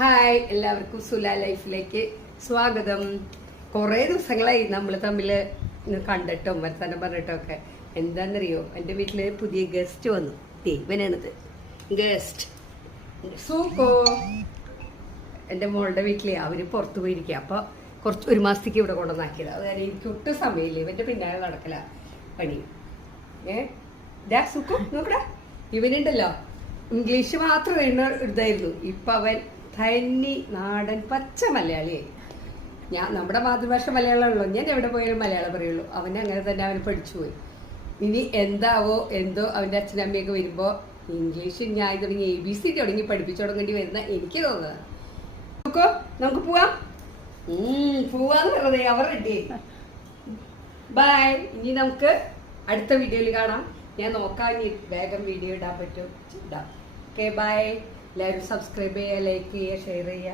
Hi, എല്ലാവർക്കും സുല ലൈഫിലേക്ക് സ്വാഗതം. കുറേ ദിവസങ്ങളായി നമ്മൾ തമ്മിൽ കണ്ടിട്ടും വർത്തമാനം പറഞ്ഞിട്ടും ഒക്കെ. എന്താണെന്നറിയോ, എൻ്റെ വീട്ടിൽ പുതിയ ഗസ്റ്റ് വന്നു. ഇവനാണത് ഗസ്റ്റ് സൂക്കോ. എൻ്റെ മോളുടെ വീട്ടിൽ അവർ പുറത്തു പോയിരിക്കുക. അപ്പോൾ ഒരു മാസത്തേക്ക് ഇവിടെ കൊണ്ടുവന്നാക്കിയത്. അത് കാരണം എനിക്ക് ഒട്ടും സമയമില്ല. ഇവൻ്റെ പിന്നാലെ നടക്കല പണി. സൂക്കോ നോക്കടാ, ഇവനുണ്ടല്ലോ ഇംഗ്ലീഷ് മാത്രം ഇതായിരുന്നു. ഇപ്പം അവൻ തനി നാടൻ പച്ച മലയാളിയായി. നമ്മുടെ മാതൃഭാഷ മലയാളമാണല്ലോ, ഞാൻ എവിടെ പോയാലും മലയാളം പറയുള്ളൂ. അവനെ അങ്ങനെ തന്നെ അവന് പഠിച്ചുപോയി. ഇനി എന്താവോ എന്തോ അവൻ്റെ അച്ഛനമ്മയൊക്കെ വരുമ്പോൾ ഇംഗ്ലീഷ് ഞാൻ തുടങ്ങി ABC തുടങ്ങി പഠിപ്പിച്ചു തുടങ്ങേണ്ടി വരുന്ന എനിക്ക് തോന്നുന്നത്. നോക്കോ, നമുക്ക് പോവാം. പോവാന്ന് പറഞ്ഞതേ അവർ റെഡി. ബൈ. ഇനി നമുക്ക് അടുത്ത വീഡിയോയിൽ കാണാം. ഞാൻ നോക്കാം ഇനി വേഗം വീഡിയോ ഇടാൻ പറ്റും. ഇടാം. Okay, bye. എല്ലാവരും സബ്സ്ക്രൈബ് ചെയ്യുക, ലൈക്ക് ചെയ്യുക, ഷെയർ ചെയ്യുക.